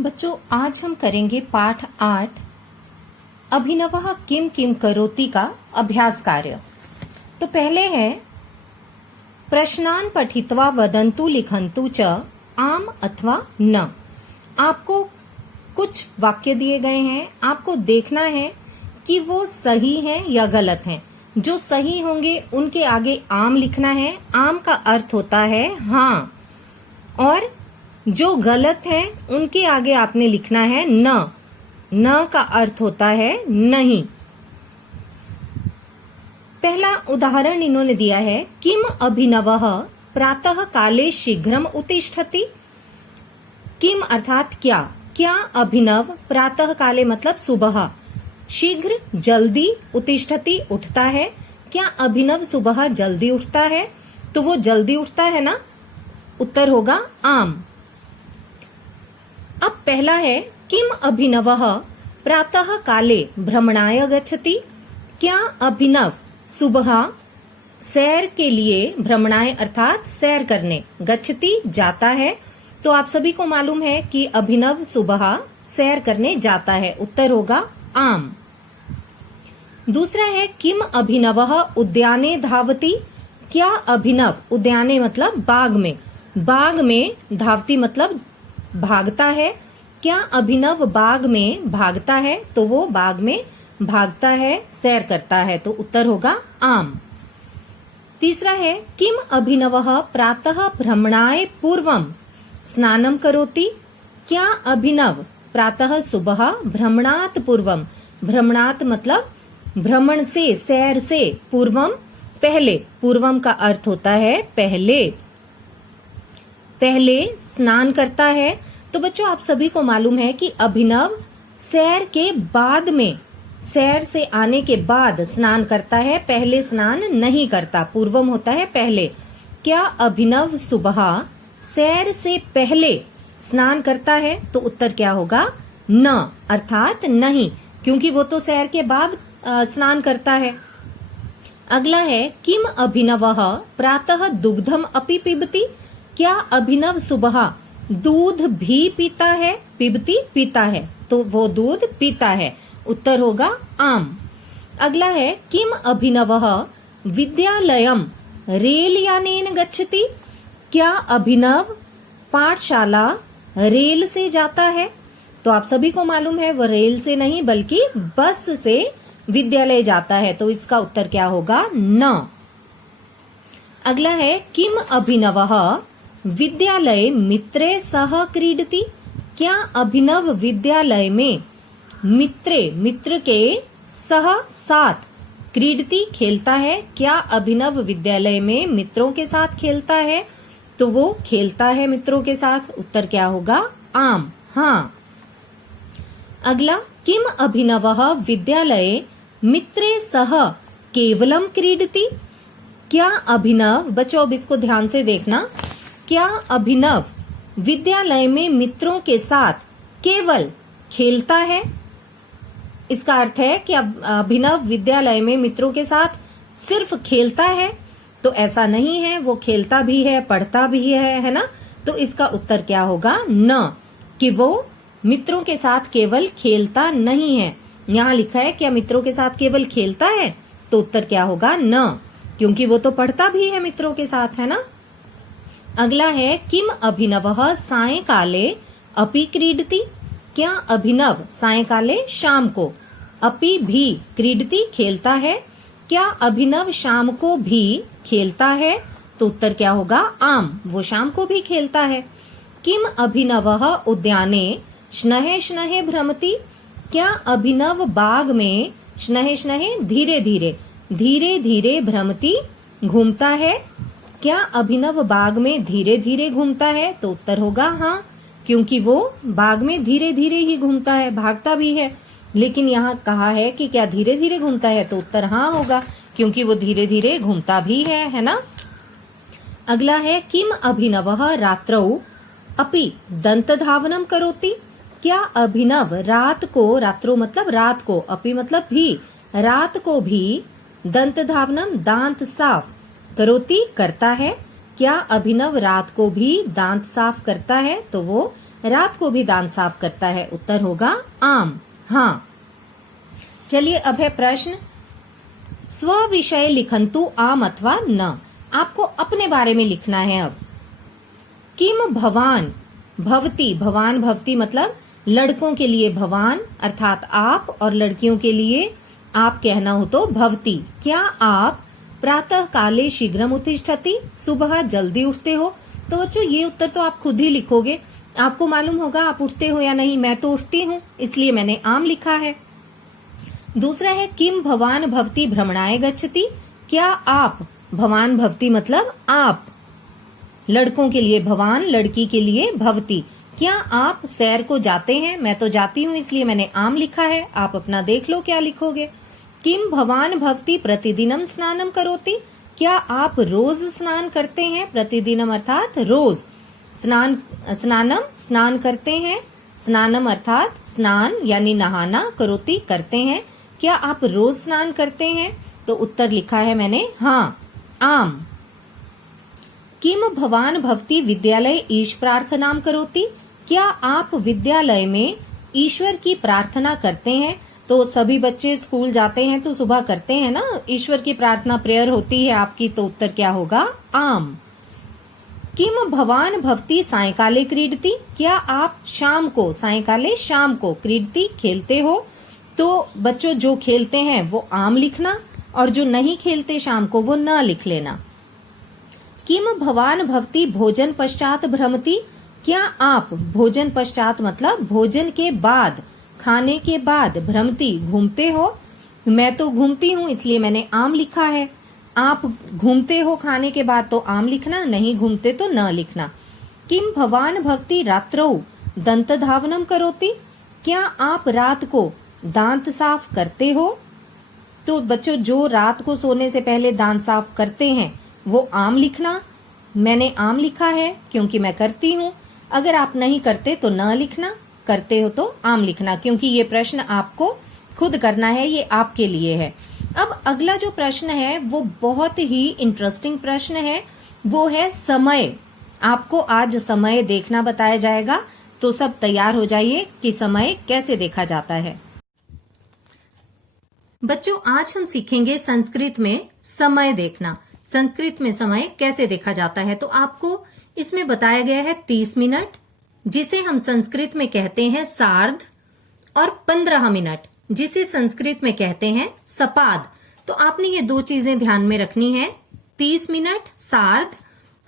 बच्चों, आज हम करेंगे पाठ 8 अभिनवः किम किम करोति का अभ्यास कार्य। तो पहले है प्रश्नान पठित्वा वदन्तु लिखन्तु च आम अथवा न। आपको कुछ वाक्य दिए गए हैं, आपको देखना है कि वो सही है या गलत है। जो सही होंगे उनके आगे आम लिखना है। आम का अर्थ होता है हाँ, और जो गलत है उनके आगे आपने लिखना है न। न का अर्थ होता है नहीं। पहला उदाहरण इन्होंने दिया है, किम अभिनवः प्रातः काले शीघ्रम उत्तिष्ठति। किम अर्थात क्या, क्या अभिनव प्रातः काले मतलब सुबह, शीघ्र जल्दी, उत्तिष्ठति उठता है। क्या अभिनव सुबह जल्दी उठता है? तो वो जल्दी उठता है ना, उत्तर होगा आम। अब पहला है, किम अभिनवः प्रातः काले भ्रमणाय गच्छति। क्या अभिनव सुबह सैर के लिए, भ्रमणाय अर्थात सैर करने, गच्छति जाता है। तो आप सभी को मालूम है कि अभिनव सुबह सैर करने जाता है, उत्तर होगा आम। दूसरा है, किम अभिनवः उद्याने धावति। क्या अभिनव, उद्याने मतलब बाग में, बाग में धावती मतलब भागता है। क्या अभिनव बाग में भागता है? तो वो बाग में भागता है, सैर करता है, तो उत्तर होगा आम। तीसरा है, किम अभिनवः प्रातः भ्रमणाय पूर्वम स्नानम करोति। क्या अभिनव प्रातः सुबह भ्रमणात पूर्वम, भ्रमणात मतलब भ्रमण से, सैर से, पूर्वम पहले, पूर्वम का अर्थ होता है पहले, पहले स्नान करता है। तो बच्चों, आप सभी को मालूम है कि अभिनव सैर के बाद में, सैर से आने के बाद स्नान करता है, पहले स्नान नहीं करता। पूर्वम होता है पहले। क्या अभिनव सुबह सैर से पहले स्नान करता है? तो उत्तर क्या होगा? न, अर्थात नहीं, क्योंकि वो तो सैर के बाद स्नान करता है। अगला है, किम अभिनवः प्रातः दुग्धम अपि पिबति। क्या अभिनव सुबह दूध भी पीता है? पिबती पीता है, तो वो दूध पीता है, उत्तर होगा आम। अगला है, किम अभिनवः विद्यालयम रेल यानेन गच्छति। क्या अभिनव पाठशाला रेल से जाता है? तो आप सभी को मालूम है वो रेल से नहीं बल्कि बस से विद्यालय जाता है, तो इसका उत्तर क्या होगा? न। अगला है, किम अभिनवः विद्यालय मित्रे सह क्रीडति। क्या अभिनव विद्यालय में मित्र के सह साथ क्रीडति खेलता है? क्या अभिनव विद्यालय में मित्रों के साथ खेलता है? तो वो खेलता है मित्रों के साथ, उत्तर क्या होगा? आम, हाँ। अगला, किम अभिनवः विद्यालये मित्रे सह केवलम क्रीडति। क्या अभिनव, बच्चों अब इसको ध्यान से देखना, क्या अभिनव विद्यालय में मित्रों के साथ केवल खेलता है? इसका अर्थ है कि अभिनव विद्यालय में मित्रों के साथ सिर्फ खेलता है, तो ऐसा नहीं है, वो खेलता भी है, पढ़ता भी है ना। तो इसका उत्तर क्या होगा? न, कि वो मित्रों के साथ केवल खेलता नहीं है। यहाँ लिखा है क्या मित्रों के साथ केवल खेलता है, तो उत्तर क्या होगा? न, क्योंकि वो तो पढ़ता भी है मित्रों के साथ, है ना। अगला है, किम अभिनवः सायंकाले अपि क्रीडति। क्या अभिनव सायंकाले शाम को, अपि भी क्रीडति खेलता है। क्या अभिनव शाम को भी खेलता है? तो उत्तर क्या होगा? आम, वो शाम को भी खेलता है। किम अभिनवः उद्याने श्नहे श्नहे भ्रमति। क्या अभिनव बाग में श्नहे श्नहे धीरे धीरे, धीरे धीरे भ्रमति घूमता है। क्या अभिनव बाग में धीरे धीरे घूमता है? तो उत्तर होगा हाँ, क्योंकि वो बाग में धीरे धीरे ही घूमता है, भागता भी है। लेकिन यहाँ कहा है कि क्या धीरे धीरे घूमता है, तो उत्तर हाँ होगा, क्योंकि वो धीरे धीरे घूमता भी है ना। अगला है, किम अभिनवः रात्रौ अपि दंत धावनम करोति। क्या अभिनव रात को, रात्रो मतलब रात को, अपि मतलब भी, रात को भी दंत धावनम दांत साफ करोति करता है। क्या अभिनव रात को भी दांत साफ करता है? तो वो रात को भी दांत साफ करता है? उत्तर होगा आम। हाँ। चलिए अब है प्रश्न, स्व विषय लिखंतु आम अथवा न। आपको अपने बारे में लिखना है अब। किम भवान भवती, भवान भवती मतलब लड़कों के लिए भवान अर्थात आप, और लड़कियों के लिए आप कहना हो तो भवती। क्या आप प्रातः काले शीघ्रम उत्तिष्ठति, सुबह जल्दी उठते हो? तो बच्चों ये उत्तर तो आप खुद ही लिखोगे, आपको मालूम होगा आप उठते हो या नहीं। मैं तो उठती हूँ, इसलिए मैंने आम लिखा है। दूसरा है किम भवान भवती भ्रमणाय गच्छति, क्या आप, भवान भवती मतलब आप, लड़कों के लिए भवान, लड़की के लिए भवती, क्या आप सैर को जाते हैं? मैं तो जाती हूँ, इसलिए मैंने आम लिखा है। आप अपना देख लो क्या लिखोगे। किम भवान भवती प्रतिदिनम स्नानम करोति, क्या आप रोज स्नान करते हैं? प्रतिदिनम अर्थात रोज, स्नानम स्नान करते हैं, स्नानम अर्थात स्नान यानी नहाना, करोति करते हैं, क्या आप रोज स्नान करते हैं? तो उत्तर लिखा है मैंने हाँ, आम। किम भवान भवती विद्यालय ईश प्रार्थनाम करोति, क्या आप विद्यालय में ईश्वर की प्रार्थना करते हैं? तो सभी बच्चे स्कूल जाते हैं तो सुबह करते हैं ना, ईश्वर की प्रार्थना, प्रेयर होती है आपकी। तो उत्तर क्या होगा? आम। किम भवान भवती सायकाले क्रीडति, क्या आप शाम को, सायकाले शाम को, क्रीडति खेलते हो? तो बच्चों जो खेलते हैं वो आम लिखना, और जो नहीं खेलते शाम को वो न लिख लेना। किम भवान भवती भोजन पश्चात भ्रमति, क्या आप भोजन पश्चात मतलब भोजन के बाद, खाने के बाद, भ्रमति घूमते हो? मैं तो घूमती हूँ, इसलिए मैंने आम लिखा है। आप घूमते हो खाने के बाद तो आम लिखना, नहीं घूमते तो न लिखना। किम भवान भवती रात्रौ दंत धावनम करोति, क्या आप रात को दांत साफ करते हो? तो बच्चों जो रात को सोने से पहले दांत साफ करते हैं वो आम लिखना। मैंने आम लिखा है क्योंकि मैं करती हूँ। अगर आप नहीं करते तो न लिखना, करते हो तो आम लिखना, क्योंकि ये प्रश्न आपको खुद करना है, ये आपके लिए है। अब अगला जो प्रश्न है वो बहुत ही इंटरेस्टिंग प्रश्न है, वो है समय। आपको आज समय देखना बताया जाएगा, तो सब तैयार हो जाइए कि समय कैसे देखा जाता है। बच्चों आज हम सीखेंगे संस्कृत में समय देखना, संस्कृत में समय कैसे देखा जाता है। तो आपको इसमें बताया गया है 30 मिनट, जिसे हम संस्कृत में कहते हैं सार्ध, और 15 मिनट जिसे संस्कृत में कहते हैं सपाद। तो आपने ये दो चीजें ध्यान में रखनी है, 30 मिनट सार्ध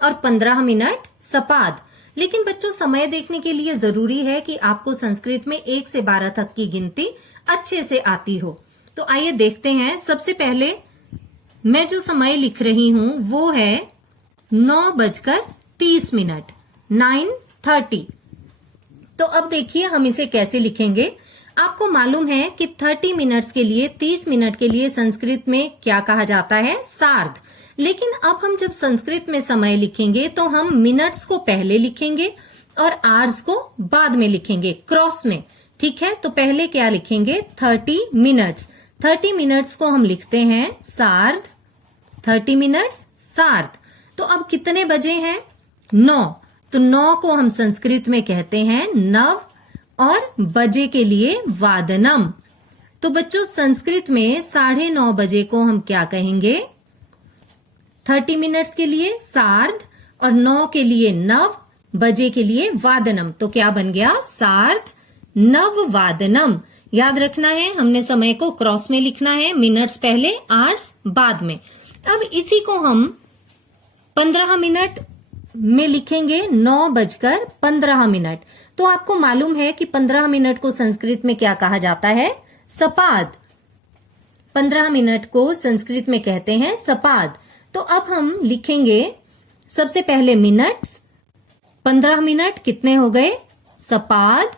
और 15 मिनट सपाद। लेकिन बच्चों समय देखने के लिए जरूरी है कि आपको संस्कृत में 1 से 12 तक की गिनती अच्छे से आती हो। तो आइए देखते हैं। सबसे पहले मैं जो समय लिख रही हूं वो है 9:30, 9:30। तो अब देखिए हम इसे कैसे लिखेंगे। आपको मालूम है कि 30 मिनट्स के लिए, 30 मिनट के लिए संस्कृत में क्या कहा जाता है? सार्ध। लेकिन अब हम जब संस्कृत में समय लिखेंगे तो हम मिनट्स को पहले लिखेंगे और आवर्स को बाद में लिखेंगे, क्रॉस में। ठीक है, तो पहले क्या लिखेंगे? 30 मिनट्स। 30 मिनट्स को हम लिखते हैं सार्ध, 30 मिनट्स सार्ध। तो अब कितने बजे हैं? 9। तो 9 को हम संस्कृत में कहते हैं नव, और बजे के लिए वादनम। तो बच्चों संस्कृत में 9:30 बजे को हम क्या कहेंगे? 30 मिनट्स के लिए सार्ध और 9 के लिए नव, बजे के लिए वादनम। तो क्या बन गया? सार्ध नव वादनम। याद रखना है, हमने समय को क्रॉस में लिखना है, मिनट्स पहले, आवर्स बाद में। अब इसी को हम 15 मिनट में लिखेंगे, 9:15। तो आपको मालूम है कि 15 मिनट को संस्कृत में क्या कहा जाता है? सपाद। 15 मिनट को संस्कृत में कहते हैं सपाद। तो अब हम लिखेंगे सबसे पहले मिनट्स। 15 मिनट कितने हो गए? सपाद।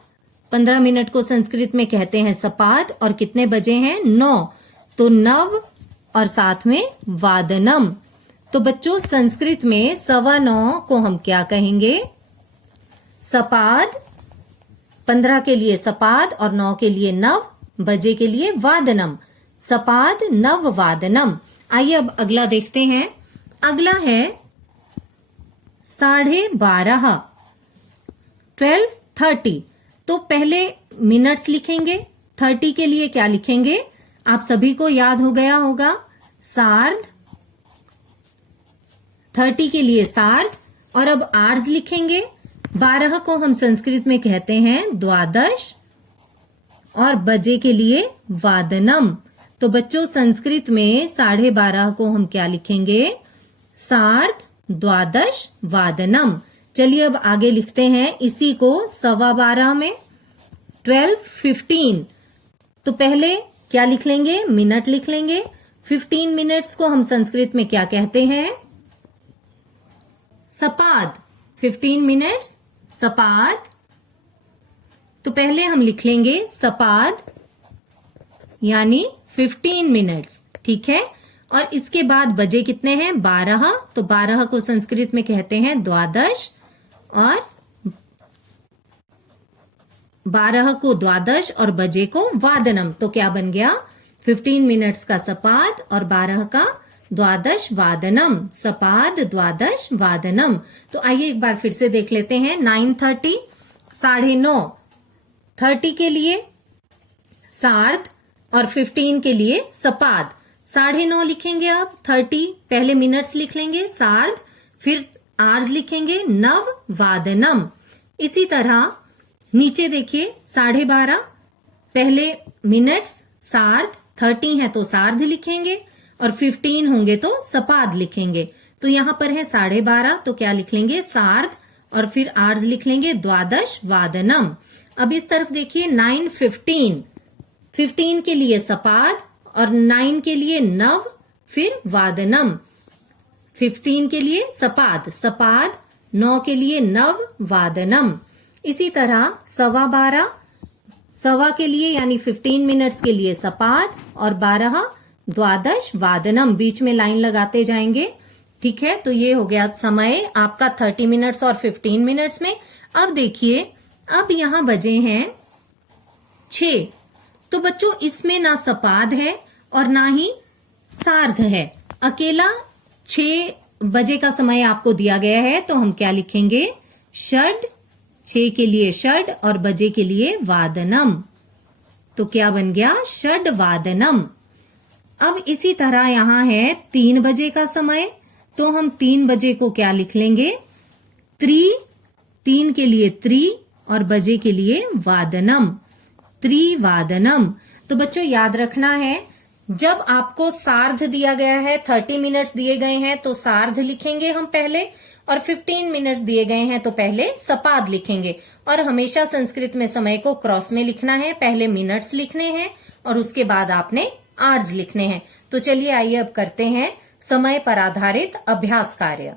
15 मिनट को संस्कृत में कहते हैं सपाद, और कितने बजे हैं? 9। तो नव और साथ में वादनम। तो बच्चों संस्कृत में 9:15 को हम क्या कहेंगे? सपाद। 15 के लिए सपाद और 9 के लिए नव, बजे के लिए वादनम। सपाद नव वादनम। आइए अब अगला देखते हैं। अगला है 12:30, 30। तो पहले मिनट्स लिखेंगे। 30 के लिए क्या लिखेंगे? आप सभी को याद हो गया होगा, सार्ध। 30 के लिए सार्ध। और अब आवर्स लिखेंगे। 12 को हम संस्कृत में कहते हैं द्वादश, और बजे के लिए वादनम। तो बच्चों संस्कृत में 12:30 को हम क्या लिखेंगे? सार्ध द्वादश वादनम। चलिए अब आगे लिखते हैं इसी को 12:15 में 12:15। तो पहले क्या लिख लेंगे? मिनट लिख लेंगे। 15 मिनट्स को हम संस्कृत में क्या कहते हैं? सपाद। 15 मिनट्स सपाद। तो पहले हम लिख लेंगे सपाद यानी 15 मिनट्स, ठीक है। और इसके बाद बजे कितने हैं? 12। तो 12 को संस्कृत में कहते हैं द्वादश, और 12 को द्वादश और बजे को वादनम। तो क्या बन गया? 15 मिनट्स का सपाद और 12 का द्वादश वादनम। सपाद द्वादश वादनम। तो आइए एक बार फिर से देख लेते हैं। 9:30 9:30। 30 के लिए सार्ध और 15 के लिए सपाद। 9:30 लिखेंगे आप। 30 पहले मिनट्स लिख लेंगे, सार्ध, फिर आवर्स लिखेंगे, नव वादनम। इसी तरह नीचे देखिए 12:30 पहले मिनट्स सार्ध, 30 है तो सार्ध लिखेंगे, और 15 होंगे तो सपाद लिखेंगे। तो यहां पर है 12:30, तो क्या लिख लेंगे? सार्ध, और फिर आवर्स लिख लेंगे द्वादश वादनम। अब इस तरफ देखिए 9:15। 15 के लिए सपाद और 9 के लिए नव, फिर वादनम। 15 के लिए सपाद, सपाद। 9 के लिए नव वादनम। इसी तरह 12:15 सवा के लिए यानी 15 मिनट्स के लिए सपाद, और 12 द्वादश वादनम। बीच में लाइन लगाते जाएंगे, ठीक है। तो ये हो गया समय आपका 30 मिनट्स और 15 मिनट्स में। अब देखिए, अब यहां बजे हैं 6। तो बच्चों इसमें ना सपाद है और ना ही सार्ध है, अकेला 6 बजे का समय आपको दिया गया है। तो हम क्या लिखेंगे? षड। 6 के लिए षड और बजे के लिए वादनम। तो क्या बन गया? षड वादनम। अब इसी तरह यहां है 3 बजे का समय। तो हम 3 बजे को क्या लिख लेंगे? त्रि। 3 के लिए त्रि और बजे के लिए वादनम। त्रिवादनम। तो बच्चों याद रखना है, जब आपको सार्ध दिया गया है, 30 मिनट्स दिए गए हैं तो सार्ध लिखेंगे हम पहले, और 15 मिनट्स दिए गए हैं तो पहले सपाद लिखेंगे। और हमेशा संस्कृत में समय को क्रॉस में लिखना है। पहले मिनट्स लिखने हैं और उसके बाद आपने आवर्स लिखने हैं। तो चलिए आइए अब करते हैं समय पर आधारित अभ्यास कार्य।